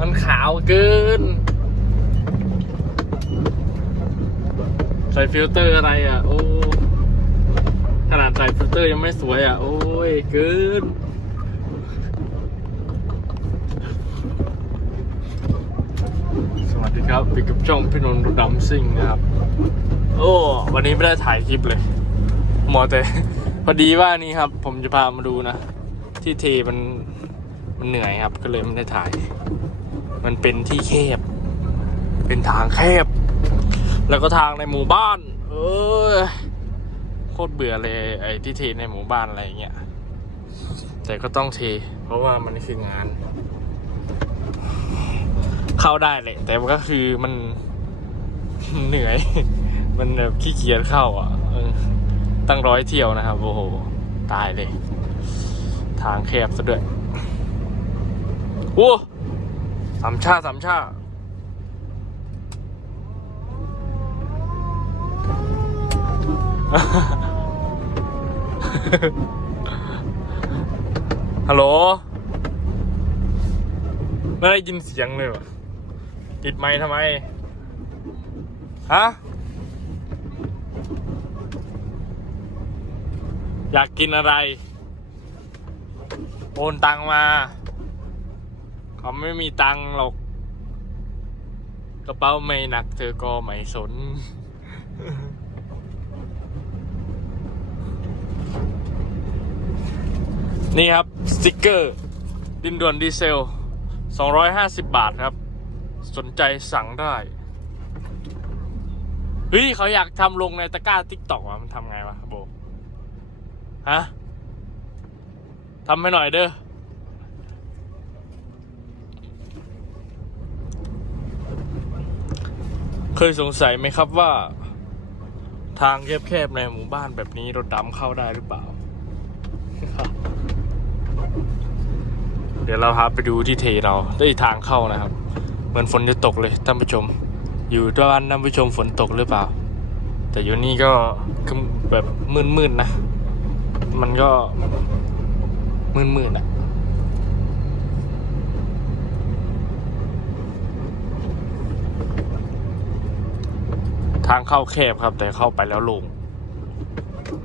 มันขาวเกิน ใส่ฟิลเตอร์อะไรอะ โอ้ขนาดใส่ฟิลเตอร์ยังไม่สวยอะ โอ้ยเกินสวัสดีครับพี่กับช่องพี่นนท์รถดำซิ่งนะครับ โอ้วันนี้ไม่ได้ถ่ายคลิปเลย หมอแต่ พอดีว่านี่ครับ ผมจะพามาดูนะ ที่เทมันมันเหนื่อยครับ ก็เลยไม่ได้ถ่าย มันเป็นที่แคบ เป็นทางแคบ แล้วก็ทางในหมู่บ้าน เออโคตรเบื่อเลย ไอ้ที่เทในหมู่บ้านอะไรเงี้ย แต่ก็ต้องเท เพราะว่ามันคืองาน เข้าได้แหละแต่มันก็คือมันเหนื่อย มันแบบขี้เกียจเข้าอะตั้งร้อยเที่ยวนะครับ โอ้โห ตายเลย ทางแคบซะด้วยโอ้ สามชาสามชาฮัลโหล ไม่ได้ยินเสียงเลยวะติดไมค์ทำไม ฮะ อยากกินอะไร โอนตังมา เขาไม่มีตังหรอก กระเป๋าไม่หนักเธอก็ไม่สน นี่ครับ สติกเกอร์ ดินด่วนดีเซล 250 บาทครับ สนใจสั่งได้ เฮ้ย เขาอยากทำลงในตะกร้าทิกตอกวะมันทำไงวะโบ ฮะทำให้หน่อยเด้อ เคยสงสัยไหมครับว่า ทางแคบๆในหมู่บ้านแบบนี้รถดำเข้าได้หรือเปล่า เดี๋ยวเราพาไปดูที่เทเราได้ทางเข้านะครับ เหมือนฝนจะตกเลยท่านผู้ชม อยู่ด้านท่านผู้ชมฝนตกหรือเปล่า แต่อยู่นี่ก็แบบมืดๆนะ มันก็มืดๆอะ ทางเข้าแคบครับ แต่เข้าไปแล้วโลง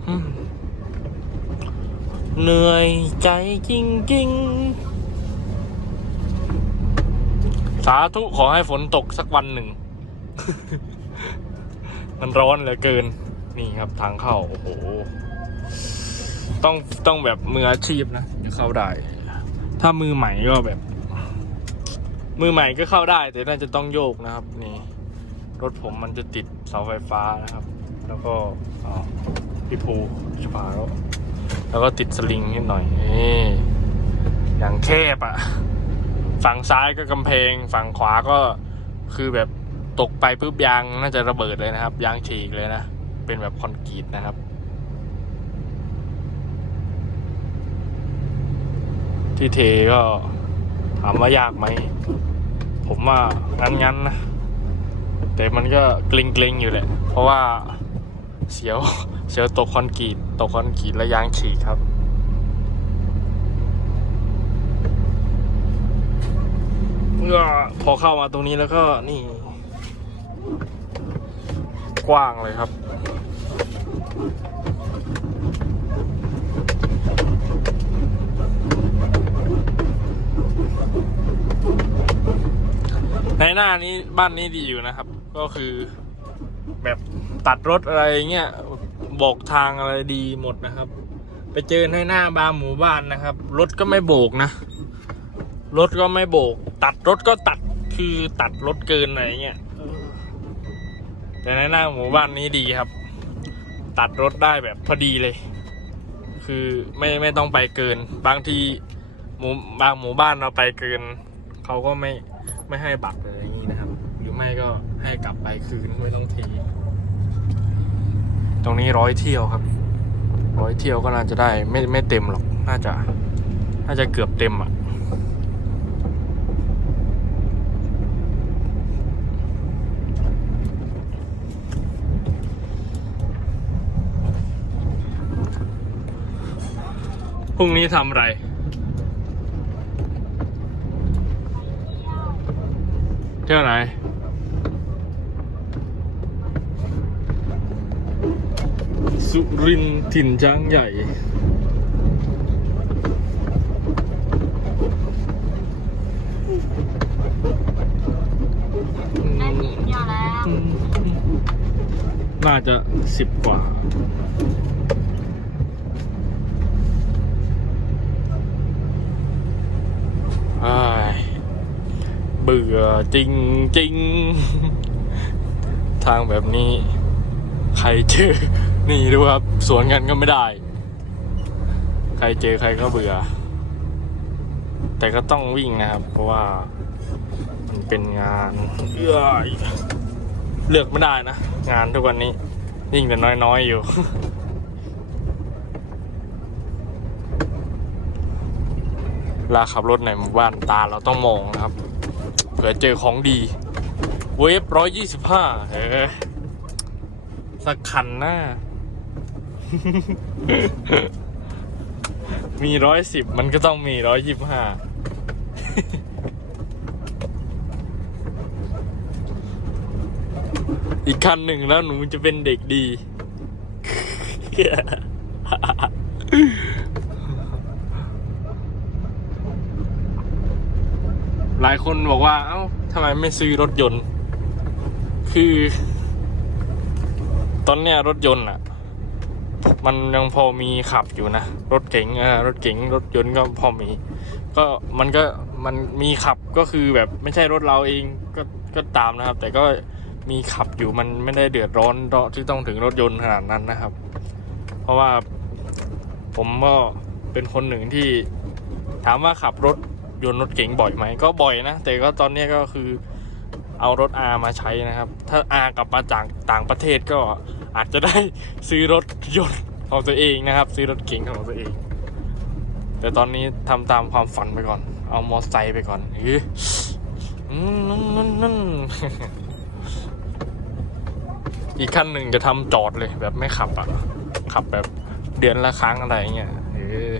อืมเหนื่อยใจจริงๆ สาธุขอให้ฝนตกสักวันหนึ่ง มันร้อนเหลือเกิน นี่ครับทางเข้า โอ้โห ต้องต้องแบบมืออาชีพนะจะเข้าได้ ถ้ามือใหม่ก็แบบ มือใหม่ก็เข้าได้ แต่น่าจะต้องโยกนะครับ นี่ รถผมมันจะติดเสาไฟฟ้านะครับ แล้วก็อ๋อพี่ภูชพาแล้วแล้วก็ติดสลิงนิดหน่อยนี่อย่างแคบอะ่ะ ฝั่งซ้ายก็กำแพง ฝั่งขวาก็คือแบบตกไปปุ๊บยางน่าจะระเบิดเลยนะครับ ยางฉีกเลยนะ เป็นแบบคอนกรีตนะครับ ที่เทก็ถามว่ายากไหม ผมว่างั้นๆนะ แต่มันก็เกรงๆอยู่แหละ เพราะว่าเสียวเสียวตกคอนกรีตตกคอนกรีตและยางฉีกครับ พอเข้ามาตรงนี้แล้วก็นี่ กว้างเลยครับในหน้านี้บ้านนี้ดีอยู่นะครับ ก็คือ แบบตัดรถอะไรเงี้ยบอกทางอะไรดีหมดนะครับ ไปเจอในหน้าบางหมู่บ้านนะครับ รถก็ไม่โบกนะ รถก็ไม่โบก ตัดรถก็ตัดคือตัดรถเกินอะไรเงี้ยแต่ในหน้าหมู่บ้านนี้ดีครับ ตัดรถได้แบบพอดีเลย คือไม่ไม่ต้องไปเกิน บางทีหมู่บางหมู่บ้านเราไปเกินเขาก็ไม่ไม่ให้บัตรอะไรอย่างนี้นะครับ รือไม่ก็ให้กลับไปคืนไม่ต้องทีตรงนี้ร้อยเที่ยวครับ ร้อยเที่ยวก็น่าจะได้ไม่ไม่เต็มหรอก น่าจะ น่าจะเกือบเต็มอะพรุ่งนี้ทำอะไรเที่ยวไหน สุรินทร์ถิ่นช้างใหญ่ ได้ผีเที่ยวแล้ว น่าจะสิบกว่า อ้ายเบื่อจริงจริงทางแบบนี้ ใครเจอ นี่ดูครับ สวนกันก็ไม่ได้ ใครเจอใครก็เบื่อ แต่ก็ต้องวิ่งนะครับ เพราะว่า มันเป็นงานเอื้อยเลือกไม่ได้นะ งานทุกวันนี้ ยิ่งแต่น้อยๆอยู่ลาขับรถในหมู่บ้านตาเราต้องมองนะครับ เผื่อเจอของดี เวฟร้อยยี่สิบห้าเออสักคันหน้า มีร้อยสิบมันก็ต้องมีร้อยยี่สิบห้าอีกคันหนึ่งแล้วหนูจะเป็นเด็กดี หลายคนบอกว่า เอ้าทำไมไม่ซื้อรถยนต์ คือ ตอนเนี้ยรถยนต์อะ มันยังพอมีขับอยู่นะ รถเก๋งอ่ารถเก๋งรถยนต์ก็พอมี ก็มันก็มันมีขับก็คือแบบไม่ใช่รถเราเองก็ก็ตามนะครับ แต่ก็มีขับอยู่มันไม่ได้เดือดร้อนที่ต้องถึงรถยนต์ขนาดนั้นนะครับ เพราะว่าผมก็เป็นคนหนึ่งที่ถามว่าขับรถยนต์รถเก๋งบ่อยไหมก็บ่อยนะ แต่ก็ตอนนี้ก็คือเอารถ R มาใช้นะครับ ถ้า R กลับมาจากต่างประเทศก็ อาจจะได้ซื้อรถยนต์ของตัวเองนะครับ ซื้อรถเก๋งของตัวเอง แต่ตอนนี้ทำตามความฝันไปก่อน เอามอไซค์ไปก่อนเอ้ยอืมนั่นนั่นนั่นอีกขั้นหนึ่งจะทำจอดเลยแบบไม่ขับอะ ขับแบบเดือนละครั้งอะไรเงี้ยเออ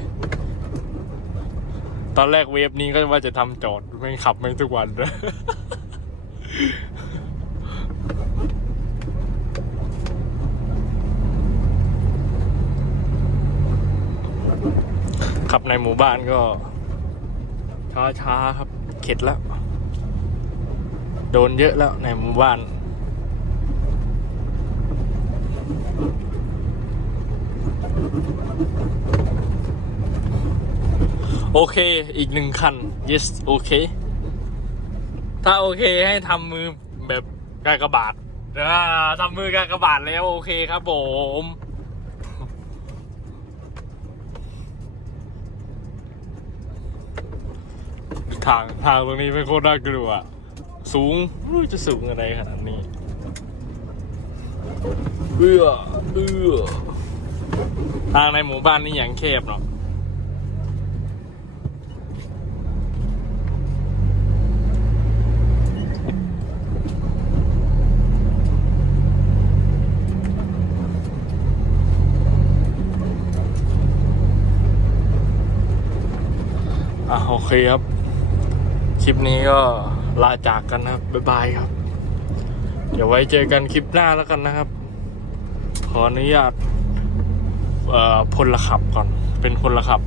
ตอนแรกเวฟนี้ก็ว่าจะทำจอดไม่ขับไม่ทุกวันนะ ขับในหมู่บ้านก็ ช้าๆครับ เข็ดแล้ว โดนเยอะแล้วในหมู่บ้านโอเค อีกหนึ่งคัน yes โอเค ถ้าโอเคให้ทำมือแบบกากบาททำมือกากบาทแล้วโอเคครับผม ทางทางตรงนี้ไม่โคตรน่ากลัวสูงไม่รู้จะสูงอะไรขนาดนี้ เอื้อเอื้อทางในหมู่บ้านนี่อย่างแคบเนาะอะโอเคครับ คลิปนี้ก็ลาจากกันนะครับบ๊ายบายครับ เดี๋ยวไว้เจอกันคลิปหน้าแล้วกันนะครับ ขออนุญาตพลขับก่อน เป็นพลขับ